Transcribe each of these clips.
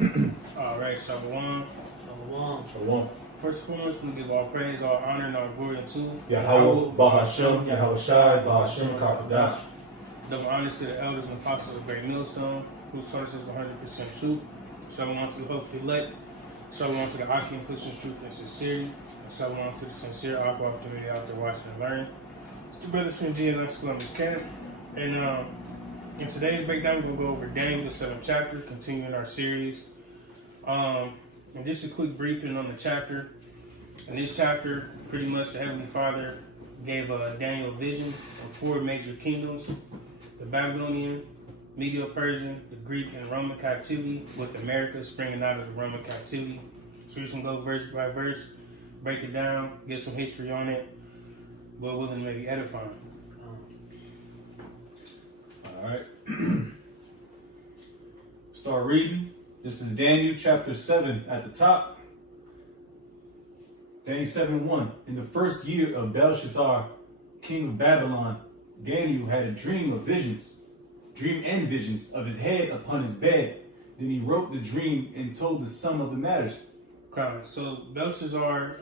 Alright, Shalom. Shalom. Shalom. First and foremost, we give all praise, all honor, and all glory unto Yahweh, Bahashem, Yahweh Shai, Bahashem, Kakadash. double honors to the elders and apostles of Great Millstone, who taught us 100% truth. Shalom to the hopefully elect. Shalom to the Aki and Christians, truth and sincerity. And shalom to the sincere Aqua community out there watching and learning. It's the brothers from G and Lex Columbus Camp. And in today's breakdown, we're going to go over Daniel, the 7th chapter, continuing our series. And just a quick briefing on the chapter. In this chapter, pretty much the Heavenly Father gave Daniel a vision of 4 major kingdoms: the Babylonian, Medo-Persian, the Greek, and Roman captivity, with America springing out of the Roman captivity. So we're just going to go verse by verse, break it down, get some history on it, but willing to maybe edifying. All right. Start reading. This is Daniel chapter 7 at the top. Daniel 7:1. In the first year of Belshazzar, king of Babylon, Daniel had a dream and visions of his head upon his bed. Then he wrote the dream and told the sum of the matters. So Belshazzar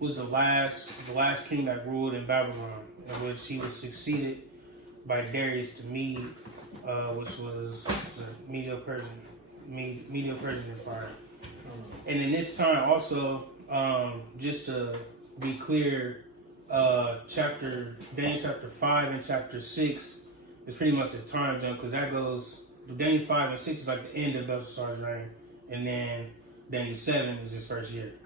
was the last king that ruled in Babylon, in which he was succeeded by Darius the Mede, which was the Medo-Persian Empire. And in this time also, just to be clear, Daniel chapter 5 and chapter 6 is pretty much a time jump, because that goes, Daniel 5 and 6 is like the end of Belshazzar's reign, and then Daniel 7 is his first year.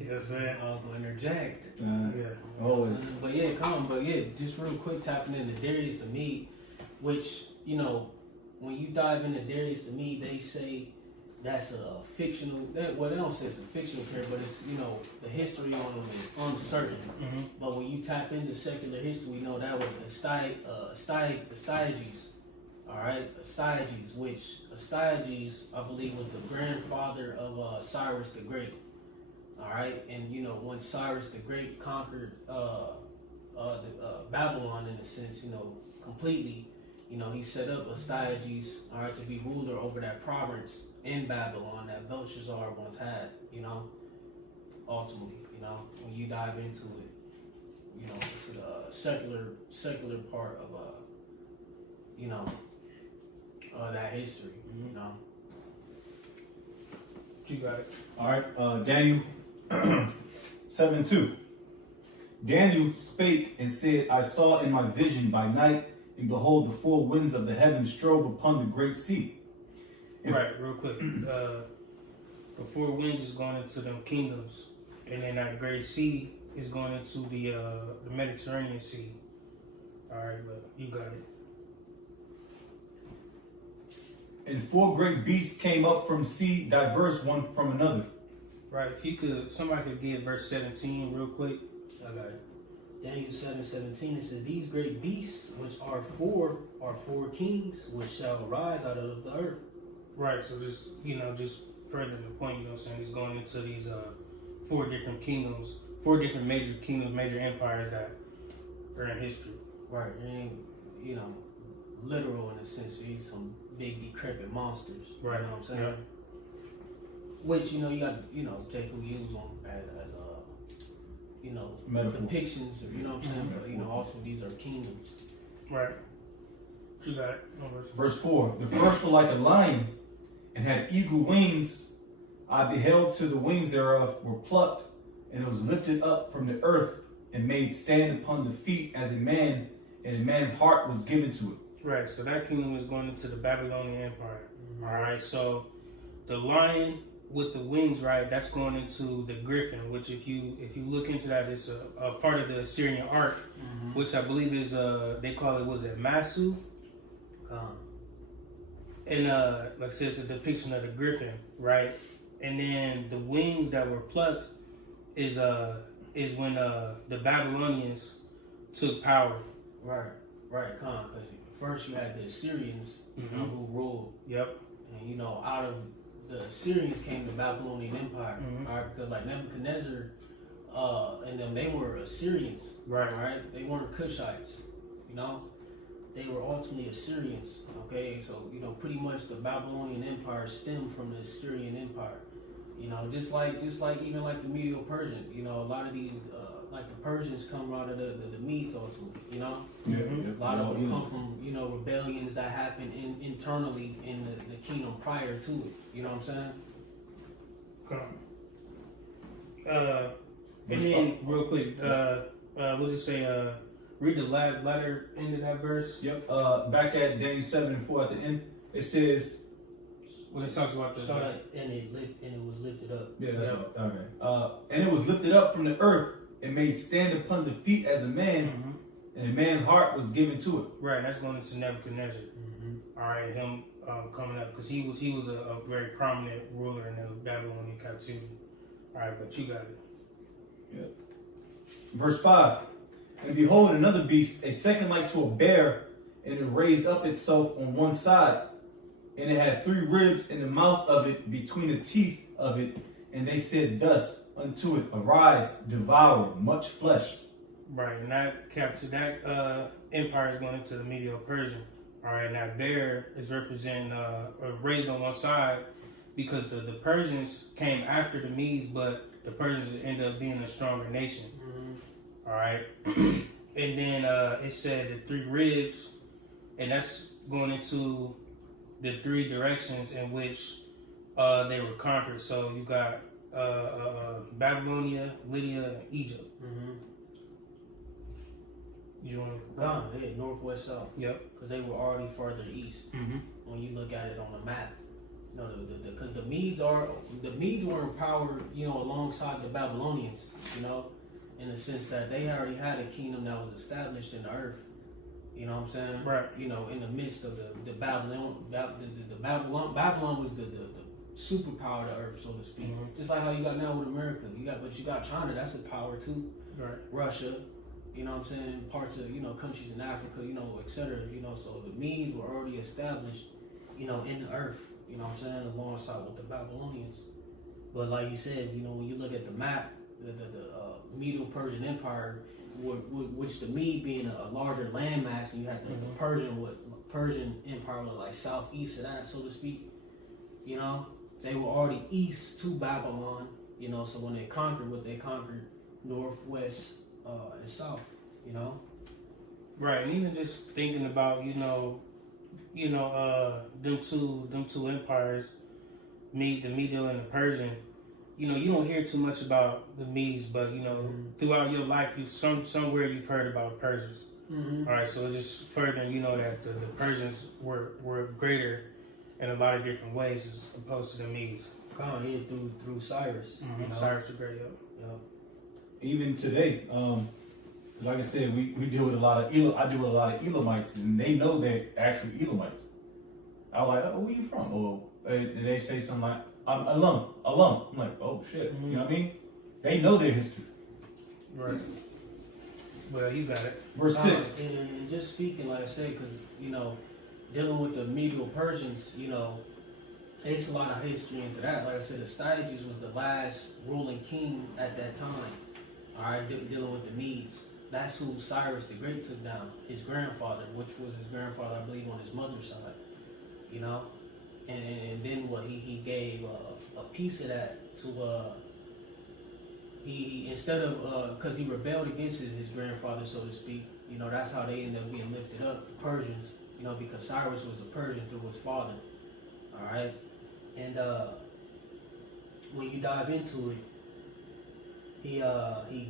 You know what I'm saying? I was going to interject. Yeah. Oh, But just real quick, tapping into Darius the Mede, which, when you dive into Darius the Mede, they say that's a fictional, well, they don't say it's a fictional character, but it's, the history on him is uncertain. Mm-hmm. But when you tap into secular history, we know that was Astyages. All right, Astyages, which Astyages, I believe, was the grandfather of Cyrus the Great. All right, and when Cyrus the Great conquered Babylon, in a sense, completely, he set up Astyages, all right, to be ruler over that province in Babylon that Belshazzar once had. Ultimately, when you dive into it, to the secular part of that history, You got it. all right. Daniel 7:2. Daniel spake and said, I saw in my vision by night, and behold, the 4 winds of the heaven strove upon the great sea. Right, real quick. The 4 winds is going into them kingdoms, and then that great sea is going into the Mediterranean Sea. All right, but you got it. And 4 great beasts came up from sea, diverse one from another. Right, if somebody could get verse 17 real quick. I got it. Daniel 7:17, it says, these great beasts, which are 4 kings, which shall arise out of the earth. Right, so just further the point, he's going into these 4 different kingdoms, 4 different major kingdoms, major empires that are in history. Right, and literal in a sense, these some big decrepit monsters. Right. You know what I'm saying? Yeah. Which, you got, Jacob used them as Metaphor. depictions, or, what I'm saying? But, ultimately these are kingdoms. Right. You got it. No verse. Verse 4. The first were like a lion, and had eagle wings. I beheld till the wings thereof were plucked, and it was lifted up from the earth, and made stand upon the feet as a man, and a man's heart was given to it. Right, so that kingdom is going into the Babylonian Empire. Mm-hmm. All right, so the lion with the wings, right, that's going into the griffin, which if you look into that, it's a part of the Assyrian Ark, which I believe is they call it, was it Masu? And like I said, it's a depiction of the griffin, right? And then the wings that were plucked is when the Babylonians took power. Right, because first you had the Assyrians, who ruled. Yep. And out of the Assyrians came the Babylonian Empire, all right? Because like Nebuchadnezzar, and them, they were Assyrians, Right. Right? They weren't Cushites, they were ultimately Assyrians. Okay, so you know, pretty much the Babylonian Empire stemmed from the Assyrian Empire. You know, just like even like the Medo-Persian. You know, a lot of these like the Persians come out of the Medes ultimately. You know, a lot of them come from rebellions that happened internally in the kingdom prior to it. You know what I'm saying? And then real quick, what's it say? Read the latter end of that verse. Yep. Back at Daniel 7:4 at the end, it says. When it talks about the and it was lifted up. Yeah, that's right. Okay. And it was lifted up from the earth and made stand upon the feet as a man, and a man's heart was given to it. Right. That's going into Nebuchadnezzar. All right, him coming up because he was a very prominent ruler in the Babylonian captivity. All right, but you got it. Yeah. Verse 5. And behold, another beast, a second like to a bear, and it raised up itself on one side, and it had 3 ribs in the mouth of it, between the teeth of it, and they said thus unto it, arise, devour much flesh. Right, and that empire is going into the Medo-Persian. All right, and that bear is representing raised on one side because the Persians came after the Medes, but the Persians ended up being a stronger nation. All right, and then it said the 3 ribs, and that's going into the 3 directions in which they were conquered. So you got Babylonia, Lydia, and Egypt. You want to Gone, yeah, northwest, south. Yep. Because they were already further east. When you look at it on the map, no, because the Medes were in power, alongside the Babylonians, in the sense that they already had a kingdom that was established in the earth. You know what I'm saying? Right. In the midst of the Babylon, Babylon was the superpower of the earth, so to speak. Just like how you got now with America. But you got China, that's a power too. Right. Russia, you know what I'm saying? Parts of, countries in Africa, et cetera, so the Medes were already established, in the earth, you know what I'm saying, alongside with the Babylonians. But like you said, when you look at the map, the Medo-Persian Empire, which the Mede being a larger landmass, and you had the Persian Empire was like southeast of that, so to speak. They were already east to Babylon. So when they conquered, northwest and south. Right, and even just thinking about them two empires, the Medo and the Persian. You don't hear too much about the Medes, but throughout your life, somewhere you've heard about Persians. All right, so just furthering, that the Persians were greater in a lot of different ways as opposed to the Medes. Through Cyrus. Cyrus the Great. Yeah. Even today, like I said, we deal with a lot of I deal with a lot of Elamites, and they know they're actually Elamites. I'm like, oh, where you from? Oh, and they say something like, I'm alum. I'm like, oh shit, you know what I mean? They know their history. Right. Well, you got it. Verse 6. And just speaking, like I said, because dealing with the Medo-Persians, it's a lot of history into that. Like I said, Astyages was the last ruling king at that time. All right, dealing with the Medes. That's who Cyrus the Great took down. His grandfather, which was his grandfather, I believe, on his mother's side. And then what he gave a piece of that to he instead of because he rebelled against his grandfather, so to speak. That's how they ended up being lifted up, the Persians. Because Cyrus was a Persian through his father. All right, and when you dive into it, he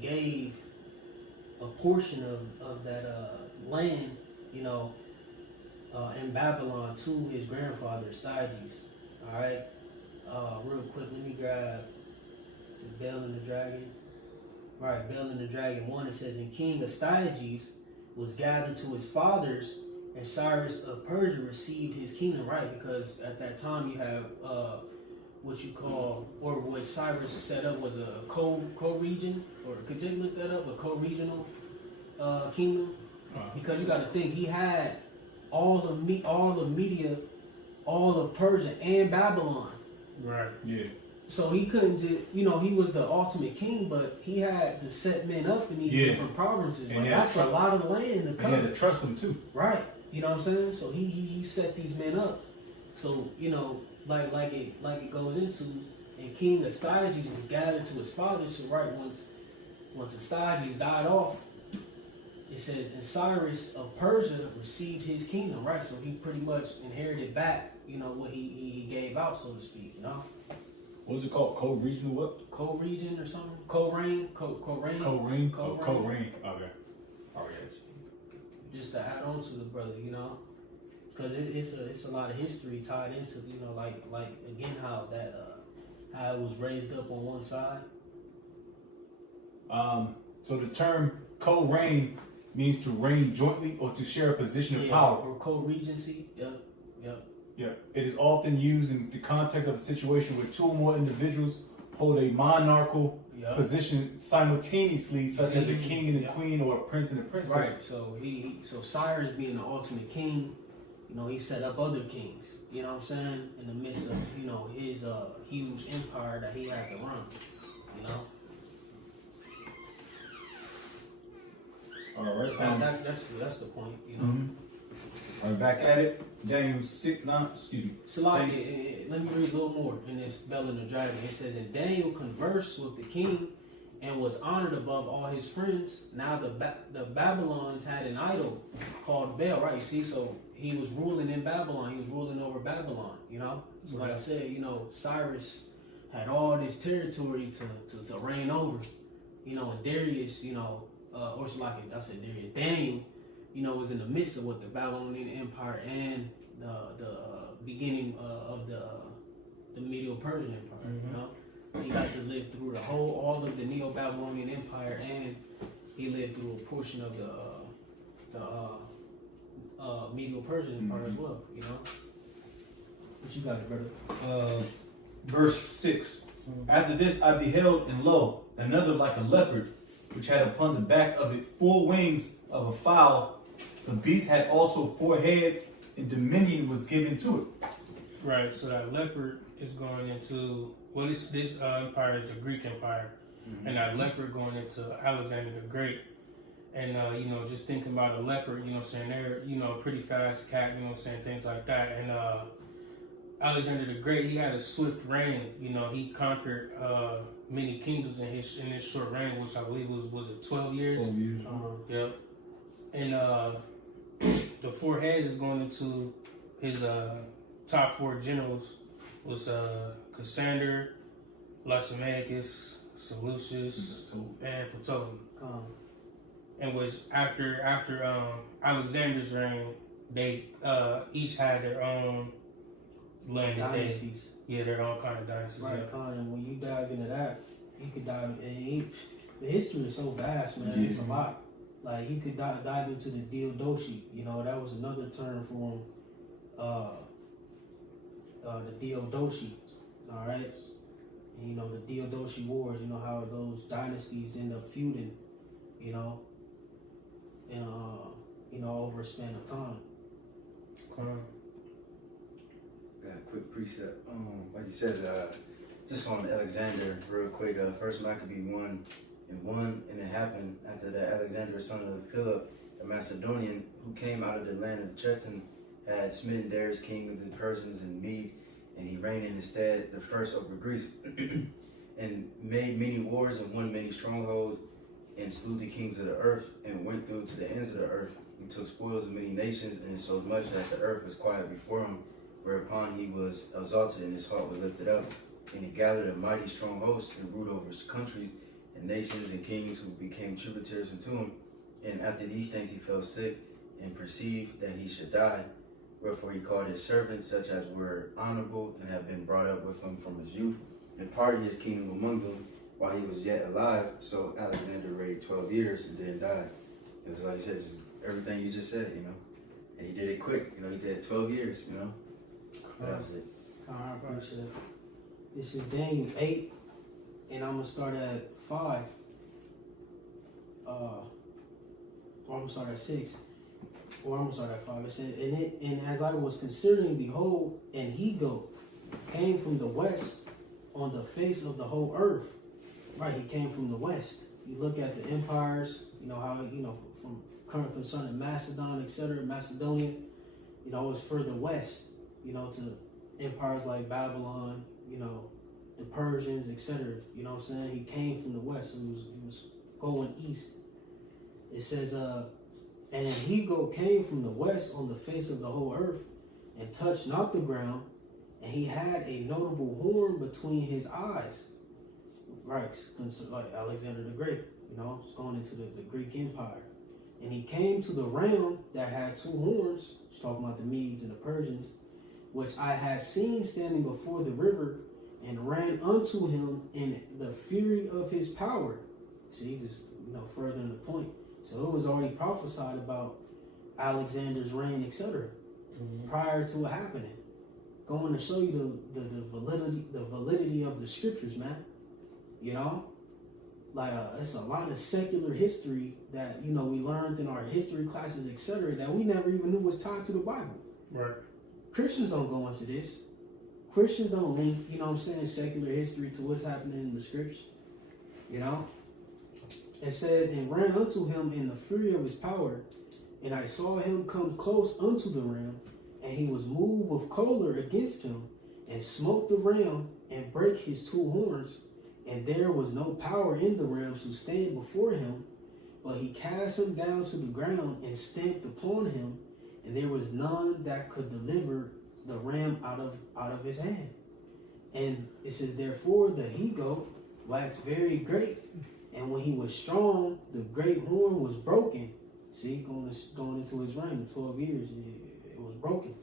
gave a portion of that land, in Babylon to his grandfather, Astyages. All right, real quick, let me grab. Is it Bel and the Dragon? All right, Bel and the Dragon 1. It says, and King Astyages was gathered to his fathers, and Cyrus of Persia received his kingdom, right? Because at that time you have what you call, or what Cyrus set up was a co-region, or could you look that up? A co-regional kingdom, because you got to think he had all of Media, all of Persia and Babylon. Right. Yeah. So he couldn't just, he was the ultimate king, but he had to set men up in these different provinces. And that's a lot of land to cover. He had to trust them too. Right. You know what I'm saying? So he set these men up. So, you know, like it goes into, and King Astyages was gathered to his father. So right, once Astyages died off, it says, and Cyrus of Persia received his kingdom, right? So he pretty much inherited back, you know, what he gave out, so to speak, you know? What was it called? Co-regional what? Co-region or something? Co-reign? Co-reign? Co-reign. Co-reign. Co-reign. Okay. Oh yes. Just to add on to the brother, you know? Because it's a lot of history tied into, you know, like again, how it was raised up on one side. So the term co-reign means to reign jointly or to share a position of power. Or co-regency. Yep. Yeah. It is often used in the context of a situation where two or more individuals hold a monarchical position simultaneously, such as a king and a queen or a prince and a princess. Right. So so Cyrus being the ultimate king, you know, he set up other kings. You know what I'm saying? In the midst of, you know, his huge empire that he had to run. You know. All right. That's the point. You know. Mm-hmm. All right, back at it. Daniel 6:9. Excuse me. So let me read a little more in this Bell and the Dragon. It says, and Daniel conversed with the king and was honored above all his friends. Now the Babylons had an idol called Baal, right? You see, so he was ruling in Babylon. He was ruling over Babylon, you know? So like I said, you know, Cyrus had all this territory to reign over, you know, and Darius, you know, or it's like I said Darius, Daniel, you know, was in the midst of what the Babylonian Empire and the beginning of the Medo-Persian Empire. Mm-hmm. You know, he got to live through all of the Neo-Babylonian Empire, and he lived through a portion of the Medo-Persian Empire as well. You know, what you got, brother? Verse 6. After this I beheld, and lo, another like a leopard, which had upon the back of it 4 wings of a fowl. The beast had also 4 heads, and dominion was given to it. Right, so that leopard is going into, well, this empire is the Greek Empire, and that leopard going into Alexander the Great. And, you know, just thinking about a leopard, you know what I'm saying, they're, you know, a pretty fast cat, you know what I'm saying, things like that. And Alexander the Great, he had a swift reign, you know, he conquered many kingdoms in his short reign, which I believe was it 12 years? 12 years. Yep. And the 4 heads is going into his top 4 generals was Cassander, Lysimachus, Seleucus, and Ptolemy. And was after Alexander's reign, they each had their own land Dynasties. Their own kind of dynasties. Right, Yeah. and when you dive into that, you could dive in. The history is so vast, man. Yeah. It's a lot. Like you could dive into the Diadochi. You know, that was another term for the Diadochi. All right, and, you know, the Diadochi Wars. You know how those dynasties end up feuding. You know, and you know, over a span of time. Come on. Got a quick precept. Like you said, just on Alexander, real quick. First Maccabee 1:1, and it happened after that Alexander, son of Philip, the Macedonian, who came out of the land of Chetan, had smitten Darius, king of the Persians and Medes, and he reigned in his stead, the first over Greece, and made many wars and won many strongholds, and slew the kings of the earth, and went through to the ends of the earth. He took spoils of many nations, and so much that the earth was quiet before him. Whereupon he was exalted and his heart was lifted up, and he gathered a mighty strong host and ruled over his countries and nations and kings who became tributaries unto him. And after these things he fell sick and perceived that he should die. Wherefore he called his servants, such as were honorable and had been brought up with him from his youth, and parted his kingdom among them while he was yet alive. So Alexander reigned 12 years and then died. It was like you said, just everything you just said, you know. And he did it quick, you know, he did 12 years, you know. That was it. This is Daniel 8, and I'm gonna start at 5. Or I'm gonna start at 6. Or I'm gonna start at 5. It said, and as I was considering, behold, an he-goat came from the west on the face of the whole earth. Right, he came from the west. You look at the empires, you know how, you know, from current concerning Macedon, etc., Macedonia, you know, it was further west, you know, to empires like Babylon, you know, the Persians, etc. You know what I'm saying? He came from the west, so he was going east. It says, and he came from the west on the face of the whole earth, and touched not the ground, and he had a notable horn between his eyes. Right, like Alexander the Great, you know, it's going into the Greek Empire. And he came to the ram that had two horns, it's talking about the Medes and the Persians, which I had seen standing before the river, and ran unto him in the fury of his power. See, just, you know, furthering the point. So it was already prophesied about Alexander's reign, etc., prior to it happening. Going to show you the validity of the scriptures, man. You know, like it's a lot of secular history that, you know, we learned in our history classes, etc., that we never even knew was tied to the Bible. Right. Christians don't go into this. Christians don't link, you know what I'm saying, secular history to what's happening in the scripts. You know? It says, and ran unto him in the fury of his power, and I saw him come close unto the ram, and he was moved with choler against him, and smote the ram, and brake his two horns, and there was no power in the ram to stand before him, but he cast him down to the ground, and stamped upon him, and there was none that could deliver the ram out of his hand. And it says, therefore the he-goat waxed very great, and when he was strong, the great horn was broken. See, going into his reign, 12 years, it was broken.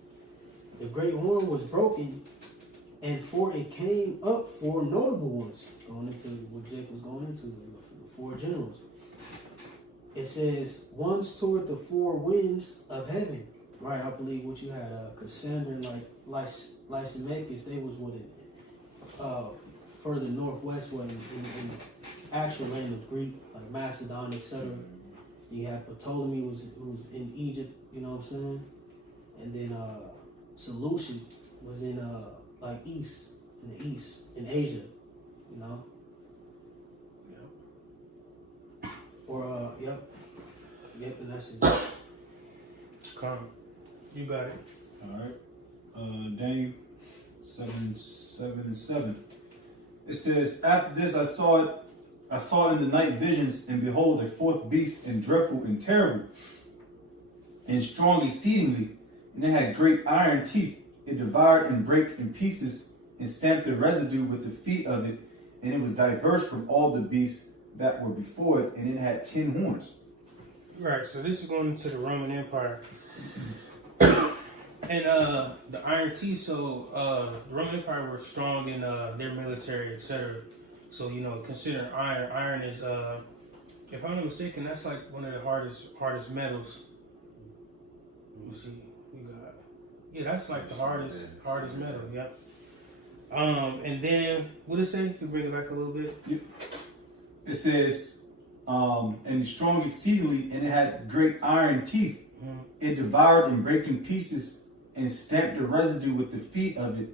The great horn was broken, and for it came up four notable ones, going into what Jake was going into, the four generals. It says, one's toward the four winds of heaven. Right, I believe what you had, Cassander and Lysimachus, they was what it, further northwest, what in actual land of Greek, like Macedon, etc. You had Ptolemy, who was in Egypt, you know what I'm saying? And then Seleucus was in like east, in the east, in Asia, you know? Yep. Or, yep, and that's it. Come. You got it. All right. Daniel 7:7. It says, after this I saw in the night visions, and behold, a fourth beast, and dreadful and terrible, and strong exceedingly, and it had great iron teeth. It devoured and brake in pieces, and stamped the residue with the feet of it, and it was diverse from all the beasts that were before it, and it had 10 horns. Right, so this is going into the Roman Empire. And the iron teeth, so the Roman Empire were strong in their military, etc. So, you know, considering iron is, if I'm not mistaken, that's like one of the hardest metals. Let's see, we got, yeah, that's like the hardest metal, yep. And then, what did it say? Can you bring it back a little bit? It says, and strong exceedingly, and it had great iron teeth. Mm-hmm. It devoured and brake in pieces, and stamped the residue with the feet of it,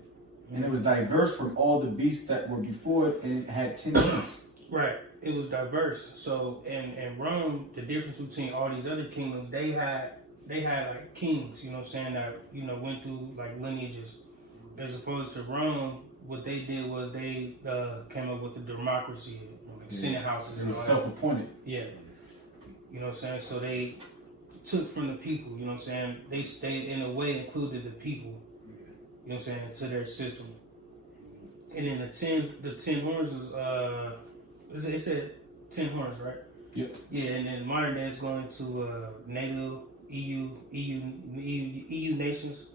and it was diverse from all the beasts that were before it, and it had 10 horns. Right, it was diverse. So in Rome, the difference between all these other kingdoms, they had like kings, you know what I'm saying, that, you know, went through like lineages. As opposed to Rome, what they did was they came up with a democracy, like senate houses. It was self-appointed. Yeah, you know what I'm saying. So they took from the people, you know what I'm saying. They stayed in a way included the people, you know what I'm saying, into their system. And then the 10 horns is it said 10 horns, right? Yep. Yeah, and then modern day is going to NATO, EU nations.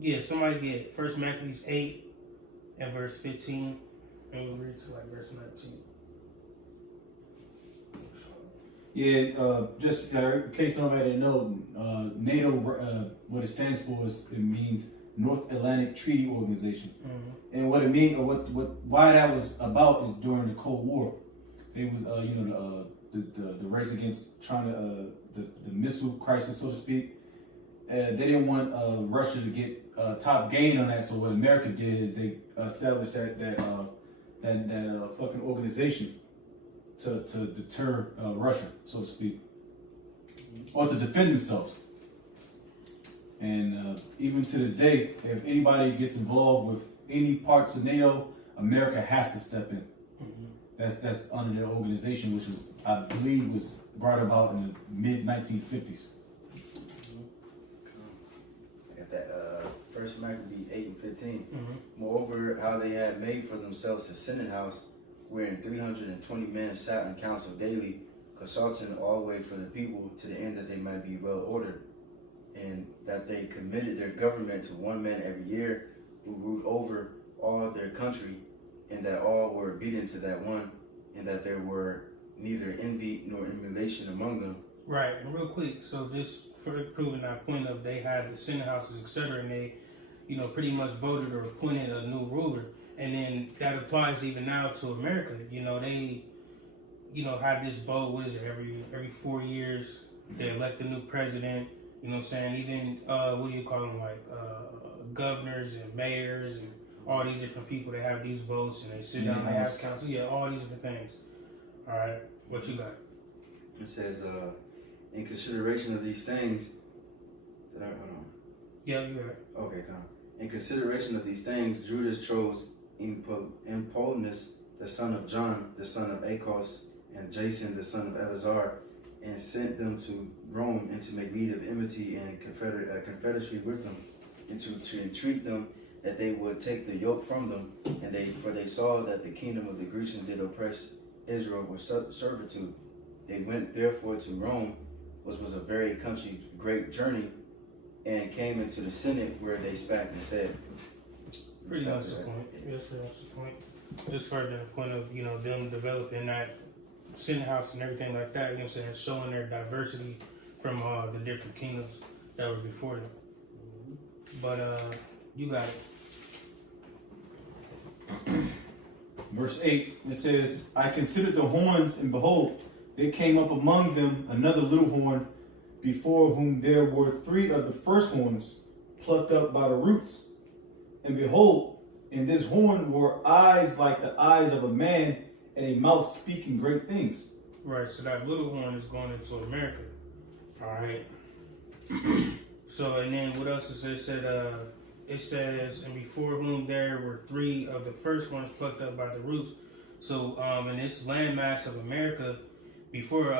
Yeah, somebody get First Maccabees 8 and verse 15, and we'll read to like verse 19. Yeah, just in case somebody didn't know, NATO, what it stands for is, it means North Atlantic Treaty Organization. Mm-hmm. And what it means, or why that was about is during the Cold War. It was, the race against China, the missile crisis, so to speak. They didn't want Russia to get top gain on that, so what America did is they established that fucking organization to deter Russia, so to speak, or to defend themselves. And even to this day, if anybody gets involved with any parts of NATO, America has to step in. That's under their organization, which was, I believe, was brought about in the mid 1950s. I got that First Maccabee 8:15. Moreover, how they had made for themselves a senate house, wherein 320 men sat in council daily, consulting always for the people, to the end that they might be well ordered, and that they committed their government to one man every year, who ruled over all their country, and that all were obedient to that one, and that there were neither envy nor emulation among them. Right, and real quick, so just for proving that point of they had the Senate houses, etc., and they, pretty much voted or appointed a new ruler, and then that applies even now to America. They, have this vote. What is it? Every 4 years they elect a new president. You know what I'm saying? Even what do you call them? Like governors and mayors and all these different people. They have these votes and they sit down. They have council. Yeah, all these different things. All right, what you got? It says, in consideration of these things, hold on. Yeah, you got it. Okay, come. In consideration of these things, Judas chose Empolenus, the son of John, the son of Achos, and Jason, the son of Eleazar, and sent them to Rome, and to make meet of enmity and confederacy with them, and to entreat them that they would take the yoke from them. And for they saw that the kingdom of the Grecians did oppress Israel with servitude. They went therefore to Rome, which was a very great journey, and came into the Senate, where they spat and said. Pretty much the point. Yes, pretty much the point. Just further the point of, them developing that Senate house and everything like that, showing their diversity from the different kingdoms that were before them. But you got it. Verse 8, it says, I considered the horns, and behold, there came up among them another little horn, before whom there were 3 of the first horns plucked up by the roots. And behold, in this horn were eyes like the eyes of a man, and a mouth speaking great things. Right, so that little horn is going into America. All right. So, and then what else is it? It says, and before whom there were 3 of the first ones plucked up by the roots. So, in this landmass of America, before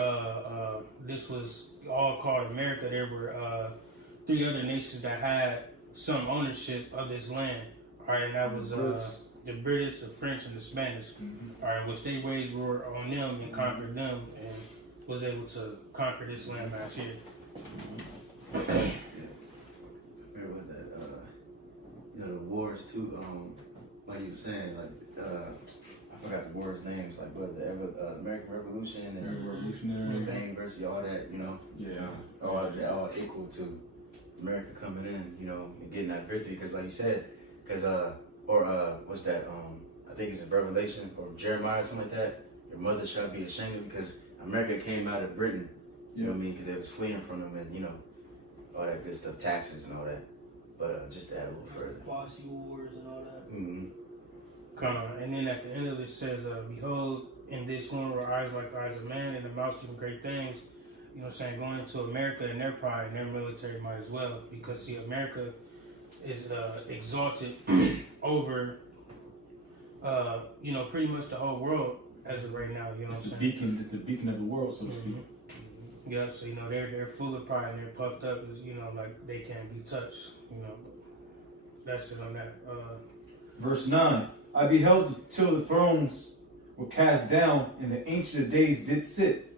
this was all called America, there were 3 other nations that had some ownership of this land. All right, and that was the British, the French, and the Spanish. All right, which they waged war on them and conquered them, and was able to conquer this landmass here. Remember with that, the wars too. Like you were saying, I forgot the wars' names, like the American Revolution and Revolutionary, Spain versus all that. Yeah, all equal to America coming in, and getting that victory. Because like you said, what's that? I think it's in Revelation or Jeremiah or something like that. Your mother shall be ashamed of, because America came out of Britain. You know what I mean? Because they was fleeing from them, and all that good stuff, taxes and all that. But just to add a little further. Quasi wars and all that. And then at the end of it says, behold, in this horn were eyes like the eyes of man, and the mouth speaking great things. Going into America and their pride and their military might as well. Because, see, America is exalted over, pretty much the whole world as of right now. It's the beacon of the world, so to speak. Yeah, so they're full of pride and they're puffed up, like they can't be touched. That's it on that. Verse 9, I beheld till the thrones were cast down, and the Ancient of Days did sit,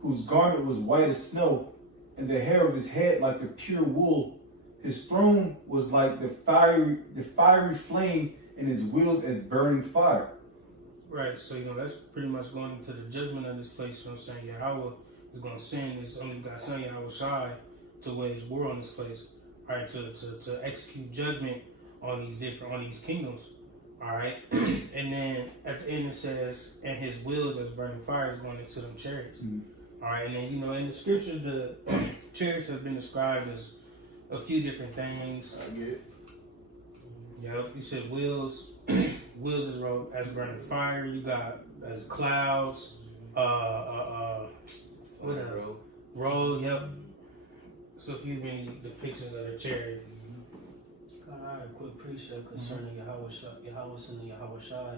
whose garment was white as snow, and the hair of his head like the pure wool. His throne was like the fiery flame, and his wheels as burning fire. Right, so that's pretty much going into the judgment of this place. Yahweh is going to send his only God son, Yahweh Shai, to wage war on this place. All right, to execute judgment on these kingdoms. All right, and then at the end it says, and his wheels as burning fire is going into them chariots. All right, and then in the scriptures the chariots have been described as a few different things. I get it. Yep, you said wheels. Wheels is as burning fire. You got as clouds. What else? Bro. Roll, yep. So if you have any depictions of the chariot. God, I had a quick precept concerning Yahweh and Yahweh Shai.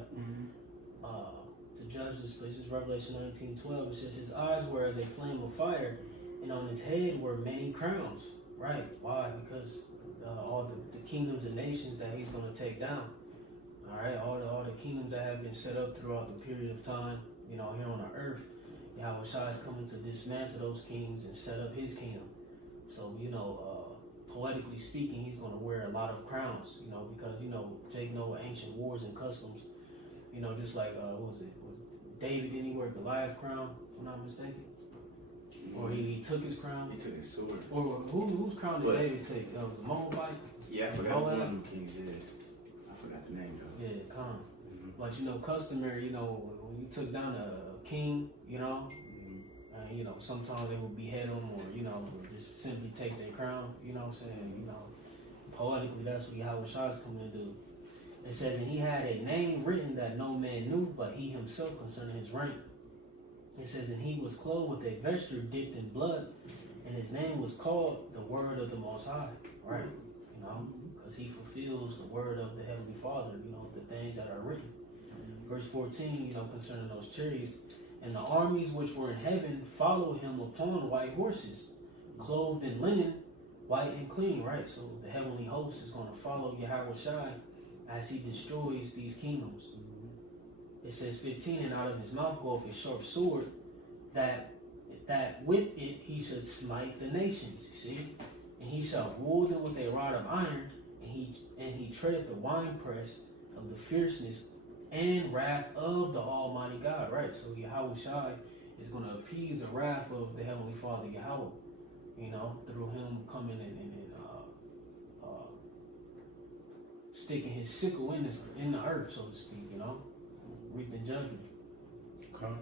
To judge this place, it's Revelation 19:12. It says his eyes were as a flame of fire, and on his head were many crowns. Right? Why? Because all the kingdoms and nations that he's going to take down. All right, all the kingdoms that have been set up throughout the period of time, you know, here on the earth, Yahweh Shai is coming to dismantle those kings and set up his kingdom. So, you know, poetically speaking, he's going to wear a lot of crowns, you know, because, you know, take no ancient wars and customs, you know, just like, what was it? David, didn't he wear Goliath crown, if I'm not mistaken? Or he took his crown? He took his sword. Or whose crown did What? David take? That was a Moabite? Yeah, I forgot one of them kings did. I forgot the name though. Yeah, Khan. But, you know, customary, you know, when you took down a king, you know, you know, sometimes they would behead him or, you know, or just simply take their crown, you know what I'm saying? You know, poetically, that's what Yahweh Shai is coming to do. It says, and he had a name written that no man knew but he himself concerning his rank. It says, and he was clothed with a vesture dipped in blood, and his name was called the Word of the Most High, right? You know, because he fulfills the word of the Heavenly Father, you know, the things that are written. Verse 14, you know, concerning those chariots. And the armies which were in heaven followed him upon white horses, clothed in linen, white and clean, right? So the heavenly host is going to follow Yahweh Shai as he destroys these kingdoms. It says 15, and out of his mouth goeth a sharp sword, that with it he should smite the nations, you see? And he shall rule them with a rod of iron, and he treadeth the winepress of the fierceness and wrath of the Almighty God, right? So Yahweh Shai is going to appease the wrath of the Heavenly Father Yahweh, you know, through him coming and sticking his sickle in the earth, so to speak, you know, reaping judgment. Okay.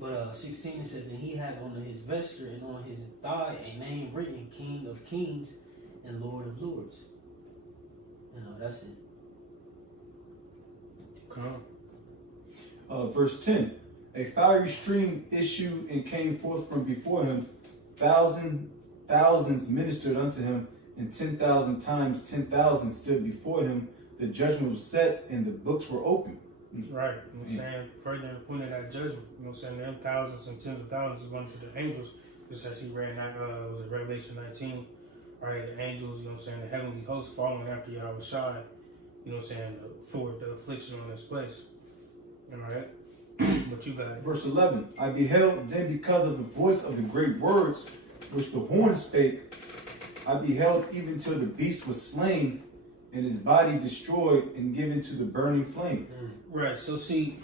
But 16 it says, and he had on his vesture and on his thigh a name written, King of Kings and Lord of Lords. You know, that's it. Okay. Verse 10. A fiery stream issued and came forth from before him. Thousands ministered unto him, and 10,000 times 10,000 stood before him. The judgment was set, and the books were opened. Right. You know what I'm saying? Further pointing that judgment. You know what I'm saying? Them thousands and tens of thousands is going to the angels. Just as he read that, was it Revelation 19? Right? The angels, you know what I'm saying? The heavenly host following after Yahweh Shai. You know what I'm saying? For the affliction on this place. All right? But you got it. Verse 11. I beheld then because of the voice of the great words which the horn spake, I beheld even till the beast was slain, and his body destroyed and given to the burning flame. Right. So see,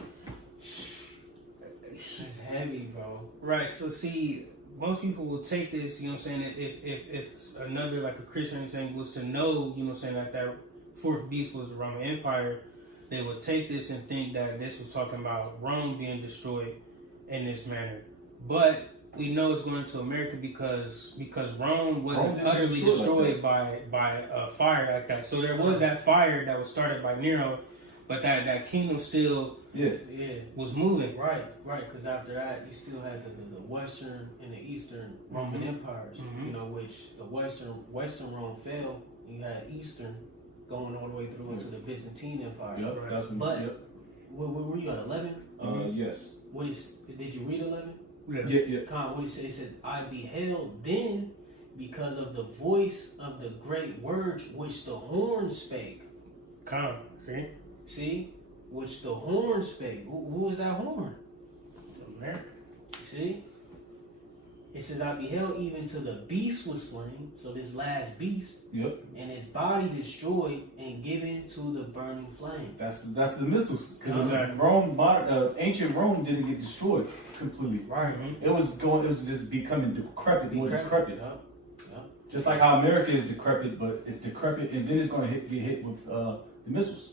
It's heavy, bro. right. So see, most people will take this, you know what I'm saying, if another, like a Christian saying, was to know, you know what I'm saying, like that fourth beast was the Roman Empire, they would take this and think that this was talking about Rome being destroyed in this manner. But we know it's going to America because Rome wasn't didn't utterly destroy destroyed by fire like that. So there was that fire that was started by Nero, but that kingdom still Yeah. was moving. Right. Because after that, you still had the Western and the Eastern Roman empires, you know, which the Western Rome fell. You had Eastern going all the way through into the Byzantine Empire. Yep. Right. That's when, But yep. where were you at 11? Yes. Did you read 11? Yeah. Con, what he said, it says, I beheld then because of the voice of the great words which the horn spake. Come, see? See? Which the horn spake. Who was that horn? America. See? It says, I beheld even till the beast was slain, so this last beast, Yep. and his body destroyed and given to the burning flame. That's the missiles. Because Exactly. ancient Rome didn't get destroyed completely. Right. It was just becoming decrepit, more decrepit. Yup. Just like how America is decrepit, but it's decrepit, and then it's going to get hit with the missiles.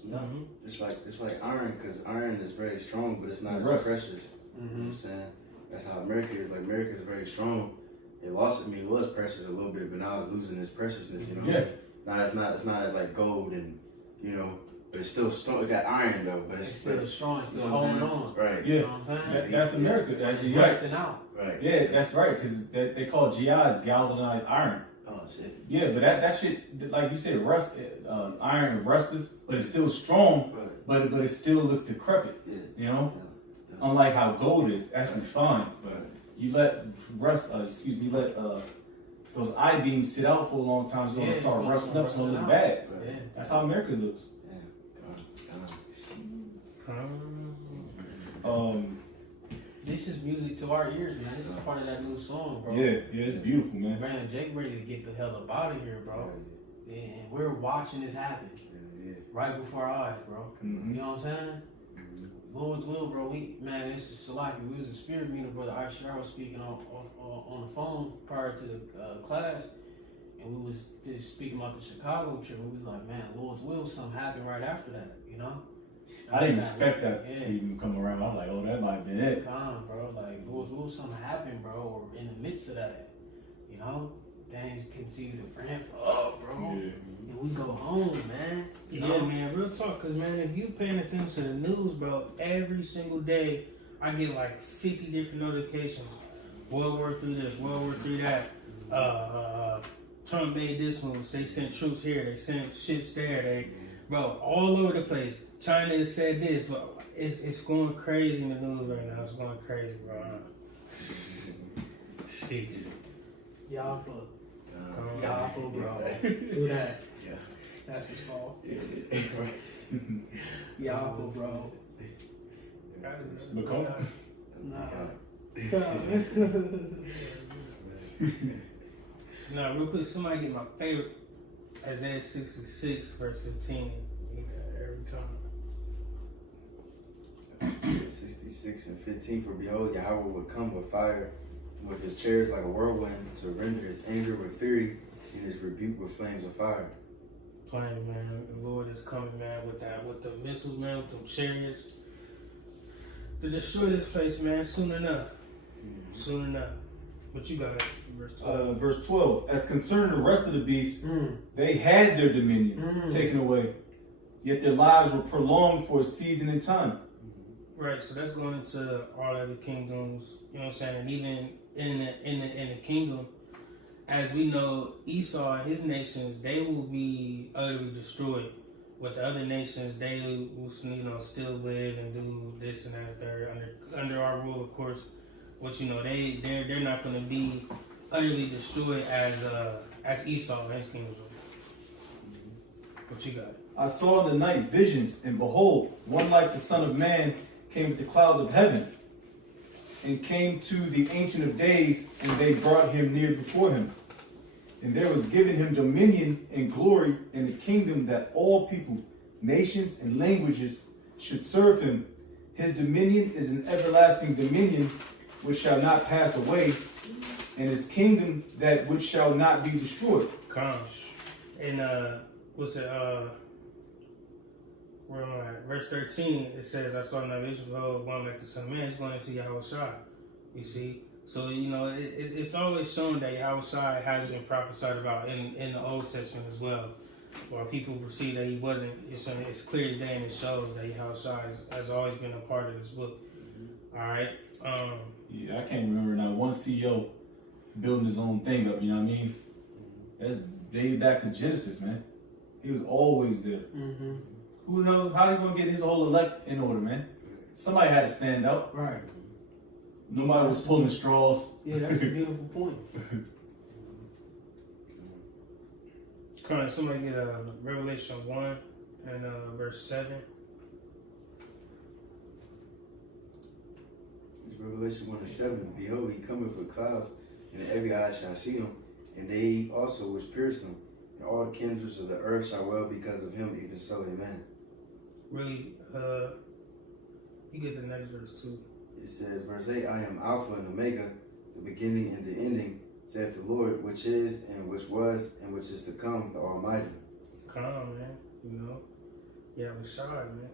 It's like iron, because iron is very strong, but it's not Rust. as precious. You know what I'm saying? That's how America is. Like, America is very strong. It lost me. It was precious a little bit, but now it's losing its preciousness. You know. Yeah. Now it's not as like gold and, you know, But it's still strong. It got iron though, but It's it's still strong, it's you still know what I'm holding saying? on. Right. Yeah, You know what I'm saying? that's America. It's You're right. rusting out. Right. Yeah, that's right. Because they call GIs galvanized iron. Oh shit. Yeah, but that shit, like you said, iron and rustless, but it's still strong. Right. But it still looks decrepit. Yeah. You know, Yeah. unlike how gold is, that's refined. But Right. you let those I beams sit out for a long time, so Yeah, it'll it's start gonna rusting start up, so it'll look rusting bad. Right. Yeah. That's how America looks. This is music to our ears, man. This is part of that new song, bro. Yeah, it's beautiful, man. Man, Jake ready to get the hell up out of here, bro. And we're watching this happen right before our eyes, bro. Mhm. You know what I'm saying? Lord's will, bro. This is Salaki. We was in spirit meeting, brother Aishar was speaking on the phone prior to the class, and we was just speaking about the Chicago trip. We was like, man, Lord's will, something happened right after that, you know? I didn't expect that Yeah. to even come around. I was like, oh, that might have been it. Calm, bro. Like, Lord's will, something happened, bro, or in the midst of that, you know? Things continue to ramp up, bro. Yeah. And we go home, man. You Yeah, know? man, real talk. Cause man, if you paying attention to the news, bro, every single day I get like 50 different notifications. World War III this, World War III that. Trump made this one. They sent troops here. They sent ships there. Bro, all over the place. China has said this, but it's going crazy in the news right now. It's going crazy, bro. Shit. Yapa. Yapa, bro. Who that? Yeah. That's his fault. Right. Yapa, bro. Become? Nah. Now, real quick, somebody get my favorite Isaiah 66, verse 15. Every time. 66 and 15. For behold, Yahweh would come with fire, with his chariots like a whirlwind, to render his anger with fury, and his rebuke with flames of fire. Playing, man. The Lord is coming, man, with the missiles, man, with them chariots. To destroy this place, man, soon enough. Soon enough. But you got it. Verse 12. Verse 12. As concerning the rest of the beasts, they had their dominion taken away, yet their lives were prolonged for a season and time. Right, so that's going into all other kingdoms, you know what I'm saying? And even in the kingdom, as we know, Esau and his nations, they will be utterly destroyed. With the other nations, they will, you know, still live and do this and that third under our rule, of course. Which, you know, they're not going to be utterly destroyed as Esau and his kingdoms will. What you got? I saw in the night visions, and behold, one like the Son of Man came with the clouds of heaven, and came to the Ancient of Days, and they brought him near before him. And there was given him dominion and glory and a kingdom that all people, nations, and languages should serve him. His dominion is an everlasting dominion which shall not pass away, and his kingdom that which shall not be destroyed. Come. And what's it? Where am I at? Verse 13, it says, I saw in that vision, behold, one like the Son of Man is going into Yahweh Shai. You see? So, you know, it's always shown that Yahweh Shai has been prophesied about in the Old Testament as well. Or people will see that he wasn't. It's clear as day, and it shows that Yahweh Shai has always been a part of this book. All right? Yeah, I can't remember now one CEO building his own thing up, you know what I mean? That's dated back to Genesis, man. He was always there. Mm-hmm. Who knows how he gonna get his whole elect in order, man? Somebody had to stand up. Right. Nobody was pulling straws. Yeah, that's a beautiful point. Come on, somebody get Revelation 1 and verse 7. It's Revelation 1:7. Behold, he cometh with clouds, and every eye shall see him, and they also which pierced him, and all the kindreds of the earth shall well because of him, even so, amen. Really, you get the next verse too. It says, verse 8, I am Alpha and Omega, the beginning and the ending, saith the Lord, which is, and which was, and which is to come, the Almighty. Come on, man. You know? Yeah, we shy, man.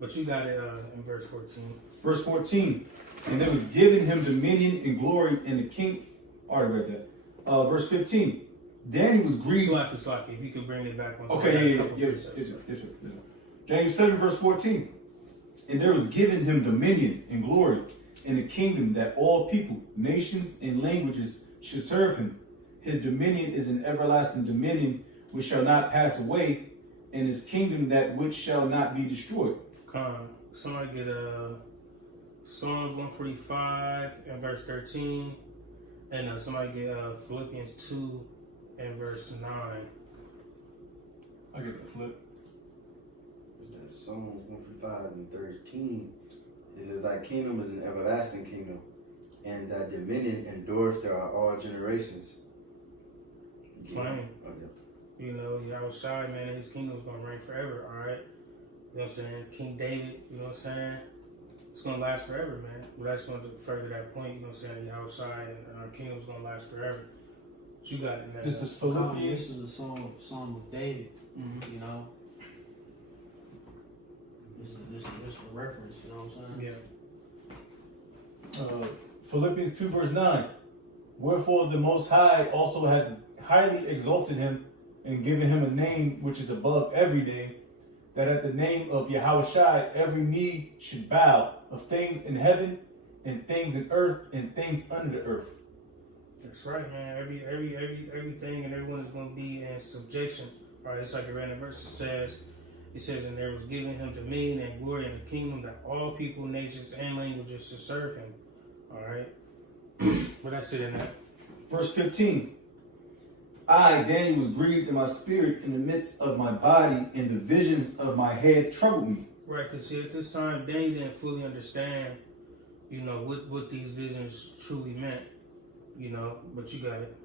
But you got it in verse 14. Verse 14. And there was given him dominion and glory and the king. Already read that. Verse 15. Daniel was grieved. Slacky. If you could bring it back on. Okay, a couple yes, precepts. yes, sir. Daniel 7 verse 14. And there was given him dominion and glory in the kingdom that all people, nations, and languages should serve him. His dominion is an everlasting dominion which shall not pass away, and his kingdom that which shall not be destroyed. Somebody get Psalms 145 and verse 13, and somebody get Philippians 2 and verse 9. I get the flip. It's that Psalms 145 and 13. It says, Thy kingdom is an everlasting kingdom, and thy dominion endureth throughout all generations. Plain. Oh, yeah. You know, Yahushua, man, his kingdom's gonna reign forever, alright? You know what I'm saying? King David, you know what I'm saying? It's gonna last forever, man. But I just wanted to further that point, you know what I'm saying? Yahushua and our kingdom's gonna last forever. What you got in that? This is This Philippians. is a Psalm of David. Mm-hmm. You know, this is for reference. You know what I'm saying? Yeah. Philippians 2 verse 9. Wherefore the Most High also had highly exalted him and given him a name which is above every name, that at the name of Yahushua every knee should bow, of things in heaven and things in earth and things under the earth. That's right, man. Everything and everyone is gonna be in subjection. Right? It's like the random verse it says, and there was given him dominion and glory in the kingdom that all people, nations, and languages should serve him. Alright? But that's it in that. Verse 15. I, Daniel, was grieved in my spirit in the midst of my body, and the visions of my head troubled me. Right, because see, at this time, Daniel didn't fully understand, you know, what these visions truly meant, you know, but you got it.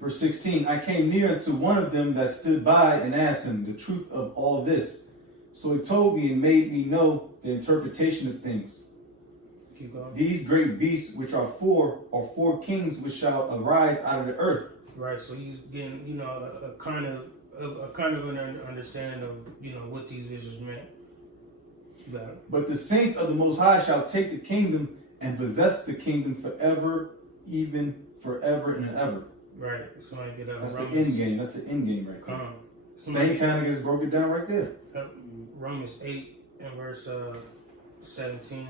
Verse 16, I came near to one of them that stood by and asked him the truth of all this. So he told me and made me know the interpretation of things. Keep going. These great beasts, which are four kings which shall arise out of the earth. Right, so he's getting, you know, a kind of an understanding of, you know, what these visions meant. You got it. But the saints of the Most High shall take the kingdom and possess the kingdom forever, even forever and ever. Right, somebody get That's the Romans. end game. That's the end game right there. Somebody Same kind of gets broken down right there. Romans 8 and verse 17.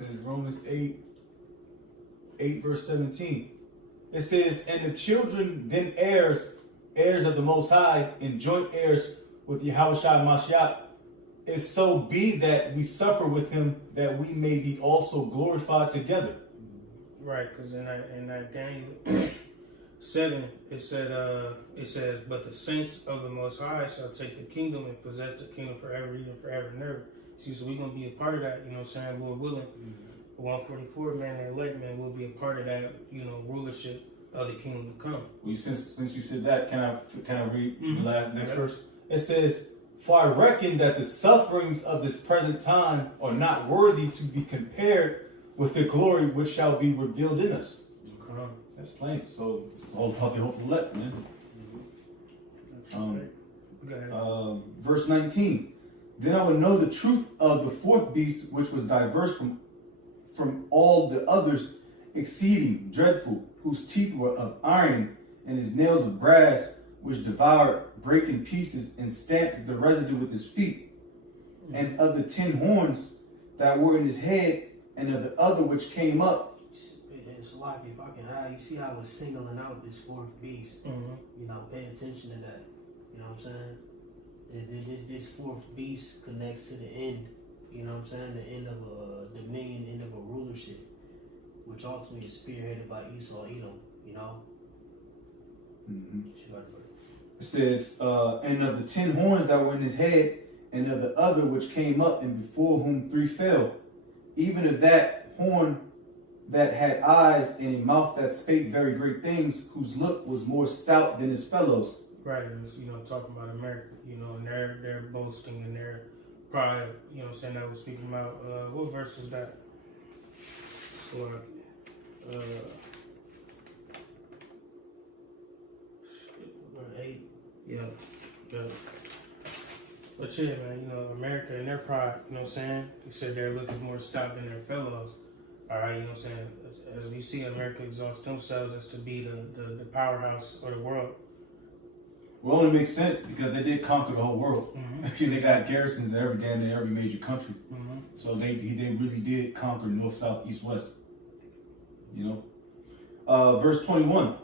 It's Romans 8 verse 17. It says, and the children then heirs of the Most High, and joint heirs with Yahushua Mashiach, if so be that we suffer with him, that we may be also glorified together. Right, because in that Daniel 7, it says, but the saints of the Most High shall take the kingdom and possess the kingdom forever, even forever and ever. See, so we're gonna be a part of that, you know what I'm saying, Lord willing. 144, man, the elect, man, will be a part of that, you know, rulership of the kingdom to come. Well, since you said that, can I read the next Okay. verse? It says, for I reckon that the sufferings of this present time are not worthy to be compared with the glory which shall be revealed in us. Come. That's plain. So it's all about the hopeful elect, man. Go ahead. Verse 19. Then I would know the truth of the fourth beast, which was diverse from all the others, exceeding dreadful, whose teeth were of iron, and his nails of brass, which devoured, brake in pieces, and stamped the residue with his feet. And of the 10 horns that were in his head, and of the other which came up. It's like, if I can have, you see how it's singling out this fourth beast. Mm-hmm. You know, pay attention to that. You know what I'm saying? This fourth beast connects to the end. You know what I'm saying? The end of a dominion, end of a rulership, which ultimately is spearheaded by Esau, Edom. You know. It says, and of the 10 horns that were in his head, and of the other which came up, and before whom 3 fell, even of that horn that had eyes and a mouth that spake very great things, whose look was more stout than his fellows. Right, it was, you know, talking about America, you know, and their boasting and their pride, you know what I'm saying, that was speaking about, what verse is that? So, 8. yeah. But yeah, man, you know, America and their pride, you know what I'm saying? They said their look is more stout than their fellows. All right, you know what I'm saying? As we see, America exalts themselves as to be the powerhouse of the world. Well, it only makes sense because they did conquer the whole world. Mm-hmm. They got garrisons in every major country. Mm-hmm. So they really did conquer north, south, east, west. You know, verse 21.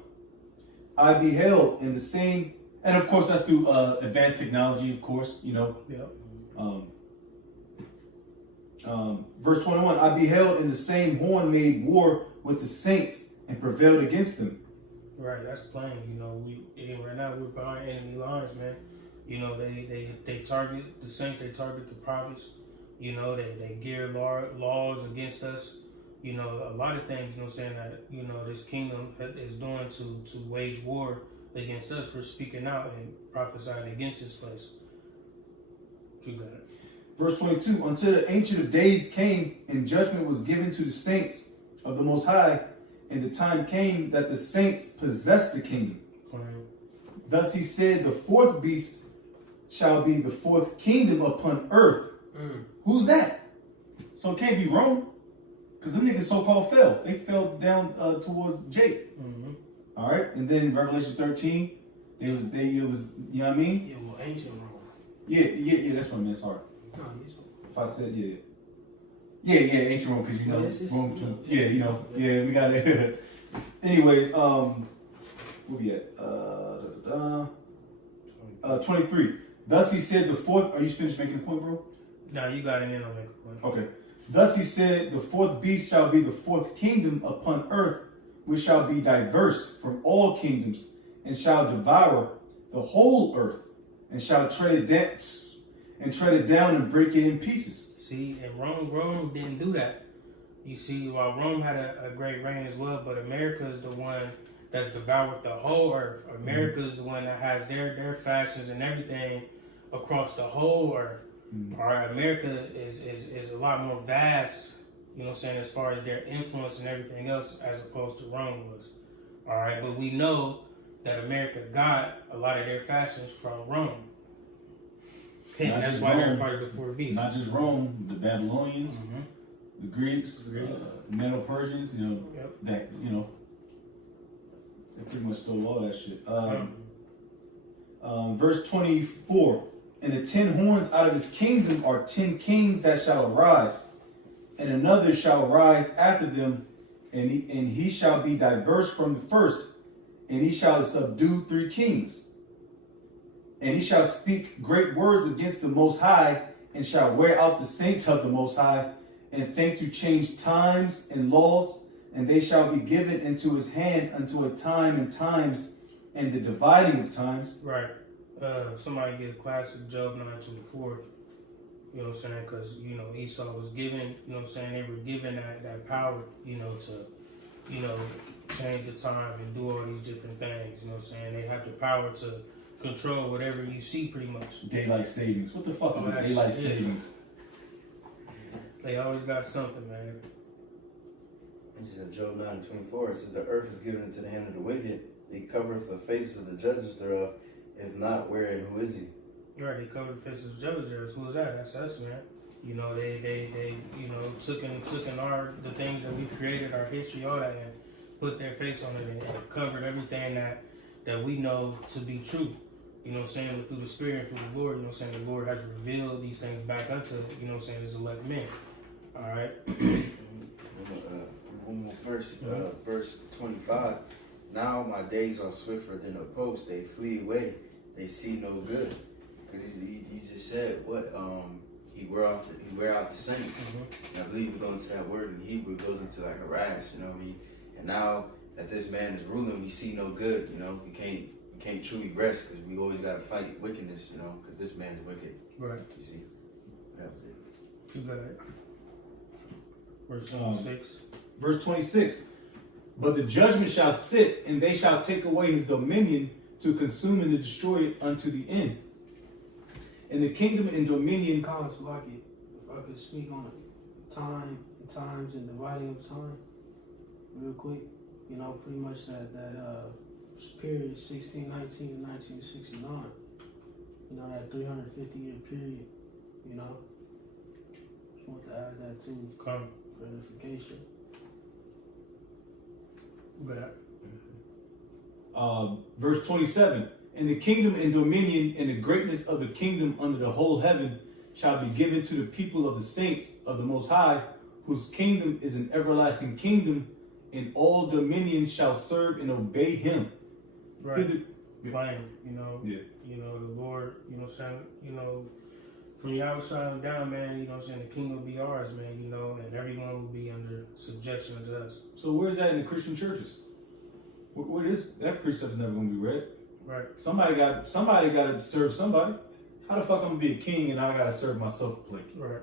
I beheld in the same, and of course that's through advanced technology. Of course, you know. Yep. Verse 21. I beheld in the same horn made war with the saints and prevailed against them. Right, that's plain. You know, right now we're behind enemy lines, man. You know, they target the saint, they target the prophets. You know, they gear laws against us. You know, a lot of things. You know, saying that this kingdom is doing to wage war against us. We're speaking out and prophesying against this place. You got it. Verse 22. Until the Ancient of Days came, and judgment was given to the saints of the Most High. And the time came that the saints possessed the kingdom. Thus he said, the fourth beast shall be the fourth kingdom upon earth. Who's that? So it can't be Rome, because them niggas so-called fell. They fell down towards Jake. All right, and then Revelation 13, it was you know what I mean? Yeah, well, ancient Rome. Yeah, that's what I meant. Sorry, if I said yeah, ancient Rome, because you know, Rome, we got it. Anyways, where we at? 23. Thus he said, the fourth. Are you finished making a point, bro? No, you got it in on make a point. Okay. Thus he said, the fourth beast shall be the fourth kingdom upon earth, which shall be diverse from all kingdoms, and shall devour the whole earth, and shall tread it down and break it in pieces. See, and Rome didn't do that. You see, while Rome had a great reign as well, but America is the one that's devoured the whole earth. America is the one that has their fashions and everything across the whole earth. All right, America is a lot more vast, you know what I'm saying, as far as their influence and everything else, as opposed to Rome was. All right, but we know that America got a lot of their fashions from Rome. And that's why they're part of the four beasts. Not just Rome, the Babylonians, the Greeks, the Medo-Persians, that, they pretty much stole all that shit. Verse 24, and the 10 horns out of his kingdom are 10 kings that shall arise, and another shall rise after them, and he shall be diverse from the first, and he shall subdue 3 kings. And he shall speak great words against the Most High, and shall wear out the saints of the Most High, and think to change times and laws, and they shall be given into his hand unto a time and times, and the dividing of times. Right. Somebody get a class of Job 9:24. You know what I'm saying? Because, Esau was given, you know what I'm saying, they were given that power, to, change the time and do all these different things. You know what I'm saying? They have the power to control whatever you see, pretty much. Daylight savings. What the fuck is daylight savings? They always got something, man. This is Job 9:24. It says, the earth is given into the hand of the wicked. He covereth the faces of the judges thereof. If not, where and who is he? Right, they covered the faces of judges there. Who is that? That's us, man. They took the things that we created, our history, all that, and put their face on it and covered everything that we know to be true. You know what I'm saying? Through the Spirit and through the Lord, you know what I'm saying? The Lord has revealed these things back unto, you know what I'm saying, his elect men. All right? One more verse, verse 25. Now my days are swifter than a post. They flee away. They see no good. Because he just said, what? He wear out the saints. And I believe we go into that word in Hebrew, it goes into like a rash, you know what I mean? And now that this man is ruling, we see no good, We can't truly rest because we always got to fight wickedness, because this man is wicked. Right. You see? That was it. Too good. Verse 26. Verse 26. But the judgment shall sit, and they shall take away his dominion to consume and to destroy it unto the end. And the kingdom and dominion. College, if I could speak on it, times and dividing of time, real quick. Pretty much that period 1619 to 1969. That 350-year period. Just want to add that too. Come. For edification. But Verse 27. And the kingdom and dominion and the greatness of the kingdom under the whole heaven shall be given to the people of the saints of the Most High, whose kingdom is an everlasting kingdom, and all dominions shall serve and obey him. right. Hither- Blind, you know. Yeah. You know, the Lord, you know what I'm saying, you know, from the outside on down, man, you know what I'm saying, the kingdom will be ours, man, you know, and everyone will be under subjection to us. So where's that in the Christian churches? Where is that precept's never going to be read? Right. Somebody got to serve somebody. How the fuck I'm gonna be a king and I gotta serve myself a plate? Right.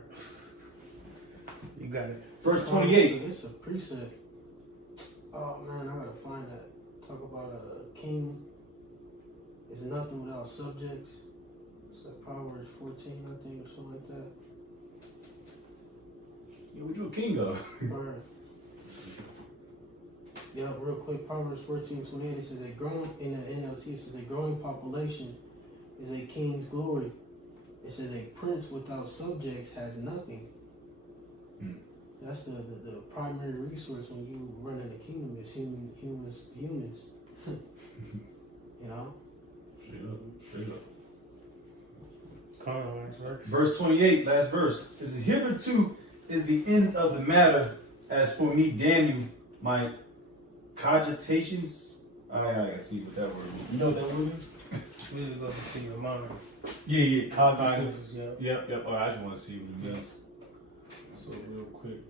You got it. Verse 28. It's a precept. Oh man, I gotta find that. Talk about a king is nothing without subjects. It's like Proverbs 14, I think, or something like that. Yeah, what you a king of? Or, yeah, real quick, Proverbs 14:28. It says a growing in the NLT. It says a growing population is a king's glory. It says a prince without subjects has nothing. Hmm. That's the primary resource when you run in a kingdom is humans. You know. Straight up. Come on, last verse. Verse 28, last verse. It says, hitherto is the end of the matter. As for me, Daniel, my cogitations. I gotta see what that word means. You know what that word means? Really go to your mind. Yeah. Cognitive, yeah. Yep. Oh, I just want to see what it means. So real quick.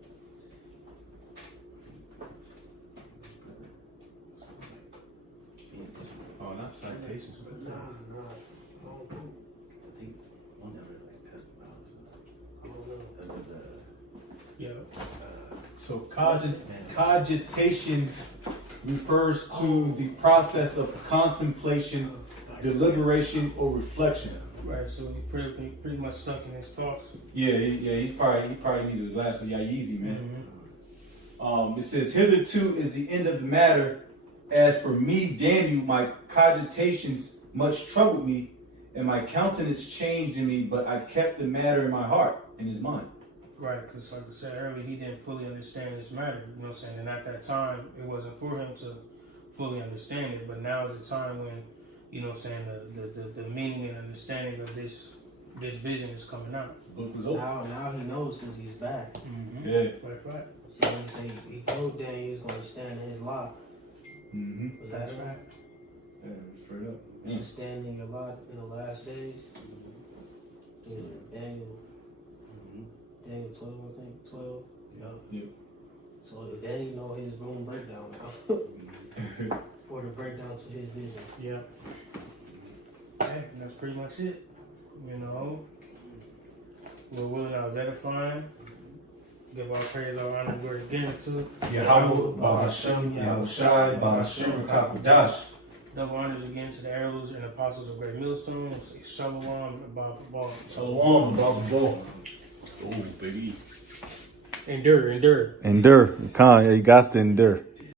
Oh, not citations. Nah. I don't think. I think one of it like customized. I don't know. Yeah. So cogitation refers to the process of contemplation, deliberation, or reflection. Right, so he pretty much stuck in his thoughts. Yeah, he probably needed a glass of Yeezy, man. Mm-hmm. It says, hitherto is the end of the matter. As for me, Daniel, my cogitations much troubled me, and my countenance changed in me, but I kept the matter in my heart, in his mind. Right, because like I said earlier, he didn't fully understand this matter, you know what I'm saying? And at that time, it wasn't for him to fully understand it, but now is the time when, you know what I'm saying, the meaning and understanding of this vision is coming out. The book was open. Now he knows because he's back. Mm-hmm. Yeah. Right. So he say he told Dan he was going to stand in his lot. Mm-hmm. Was that right? Yeah, straight up. You should stand in your lot in the last days. Yeah, Daniel 12, I think. 12. Yep. So if Daniel know his room breakdown now. Or the breakdown to his vision. Yeah. Hey, and that's pretty much it. You know, we're willing, I was edifying. Give all praise, all honor, glory again to Yahweh, Bahashem, Yahushai, Bahashem, Rakakudash. double honors again to the elders and apostles of Great Millstone. We'll say Shalom and Bob Ball. Shalom, Bob Ball. Oh, baby. Endure. Endure. Khan, you got to endure.